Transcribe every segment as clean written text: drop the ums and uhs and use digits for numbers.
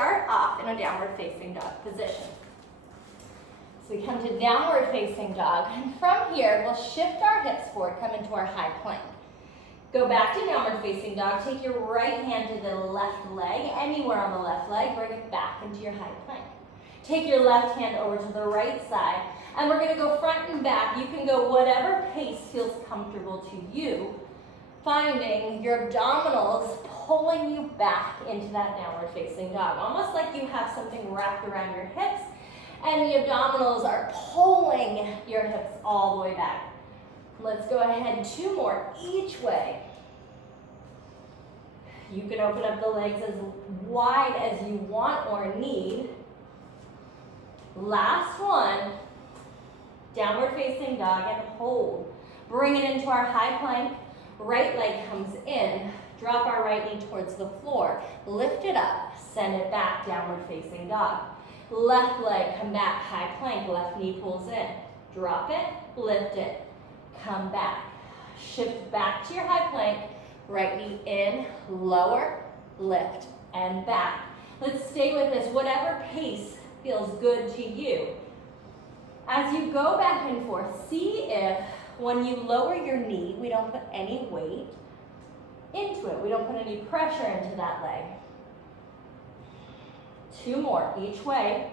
start off in a downward facing dog position. So we come to downward facing dog, and from here, we'll shift our hips forward, come into our high plank. Go back to downward facing dog, take your right hand to the left leg, anywhere on the left leg, bring it back into your high plank. Take your left hand over to the right side, and we're gonna go front and back. You can go whatever pace feels comfortable to you, finding your abdominals pulling you back into that downward facing dog, almost like you have something wrapped around your hips, and the abdominals are pulling your hips all the way back. Let's go ahead, 2 more each way. You can open up the legs as wide as you want or need. Last one, downward facing dog and hold. Bring it into our high plank, right leg comes in, drop our right knee towards the floor, lift it up, send it back, downward facing dog. Left leg, come back, high plank, left knee pulls in, drop it, lift it, come back. Shift back to your high plank, right knee in, lower, lift, and back. Let's stay with this, whatever pace feels good to you. As you go back and forth, see if when you lower your knee, we don't put any weight into it. We don't put any pressure into that leg. 2 more each way.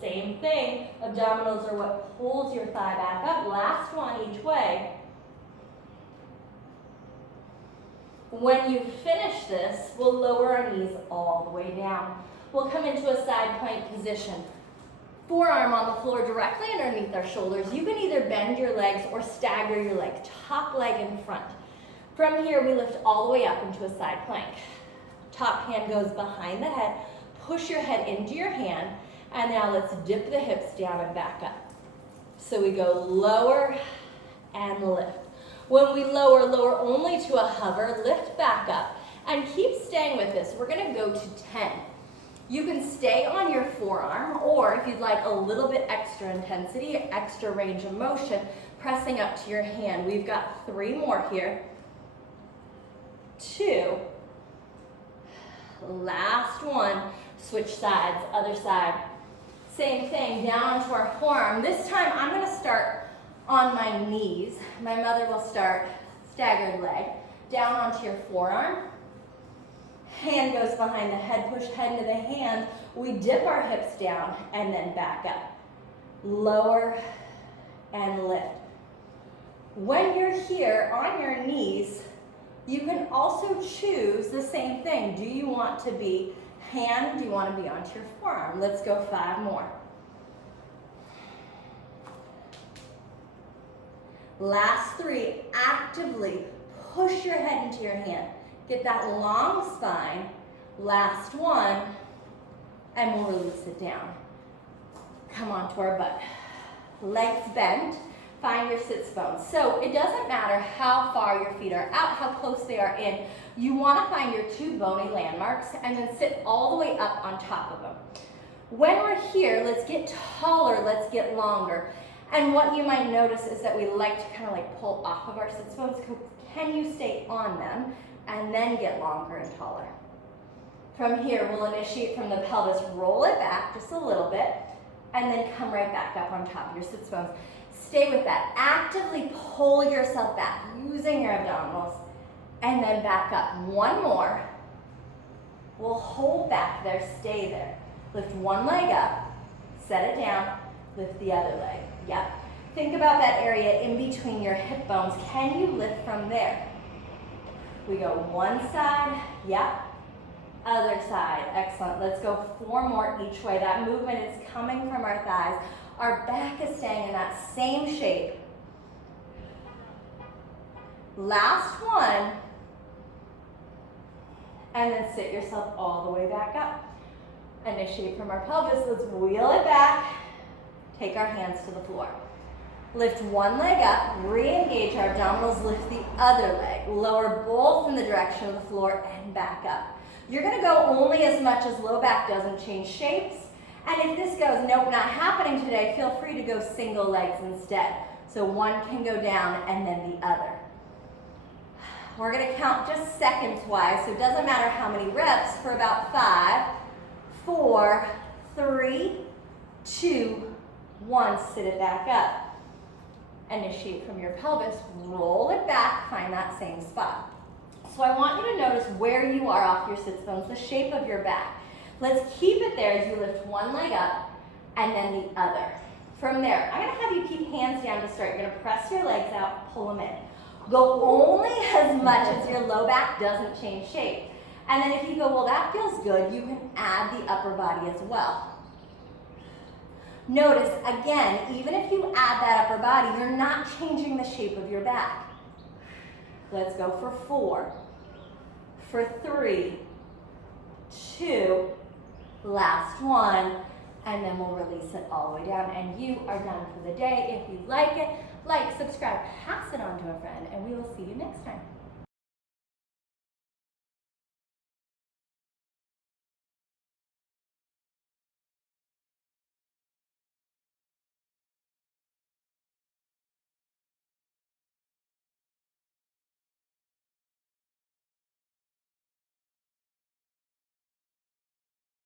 Same thing, abdominals are what pulls your thigh back up. Last one each way. When you finish this, we'll lower our knees all the way down. We'll come into a side plank position. Forearm on the floor directly underneath our shoulders. You can either bend your legs or stagger your legs, top leg in front. From here, we lift all the way up into a side plank. Top hand goes behind the head. Push your head into your hand. And now let's dip the hips down and back up. So we go lower and lift. When we lower only to a hover, lift back up, and keep staying with this. We're gonna go to 10. You can stay on your forearm, or if you'd like a little bit extra intensity, extra range of motion, pressing up to your hand. We've got 3 more here. 2. Last one. Switch sides, other side. Same thing, down onto our forearm. This time I'm gonna start on my knees. My mother will start staggered leg. Down onto your forearm. Hand goes behind the head, push head into the hand. We dip our hips down and then back up. Lower and lift. When you're here on your knees, you can also choose the same thing. Do you want to be hand? Do you want to be onto your forearm? Let's go 5 more. Last 3, actively push your head into your hand. Get that long spine. Last one, and we'll release it down. Come onto our butt. Legs bent. Find your sits bones. So it doesn't matter how far your feet are out, how close they are in. You want to find your 2 bony landmarks and then sit all the way up on top of them. When we're here, let's get taller, let's get longer. And what you might notice is that we like to kind of like pull off of our sits bones. Can you stay on them and then get longer and taller? From here, we'll initiate from the pelvis, roll it back just a little bit, and then come right back up on top of your sits bones. Stay with that. Actively pull yourself back using your abdominals, and then back up. 1 more. We'll hold back there, stay there. Lift one leg up, set it down, lift the other leg. Yep. Think about that area in between your hip bones. Can you lift from there? We go one side, yep. Other side, excellent. Let's go 4 more each way. That movement is coming from our thighs. Our back is staying in that same shape. Last one. And then sit yourself all the way back up. Initiate from our pelvis. Let's wheel it back. Take our hands to the floor. Lift one leg up, re-engage our abdominals, lift the other leg. Lower both in the direction of the floor and back up. You're gonna go only as much as low back doesn't change shapes. And if this goes, nope, not happening today, feel free to go single legs instead. So one can go down and then the other. We're gonna count just seconds wise, so it doesn't matter how many reps, for about 5, 4, 3, 2, 1. Sit it back up. Initiate from your pelvis, roll it back, find that same spot. So I want you to notice where you are off your sits bones, the shape of your back. Let's keep it there as you lift one leg up and then the other. From there, I'm gonna have you keep hands down to start. You're gonna press your legs out, pull them in. Go only as much as your low back doesn't change shape. And then if you go, well, that feels good, you can add the upper body as well. Notice, again, even if you add that upper body, you're not changing the shape of your back. Let's go for 4, for 3, 2, last one, and then we'll release it all the way down, and you are done for the day. If you like it, like, subscribe, pass it on to a friend, and we will see you next time.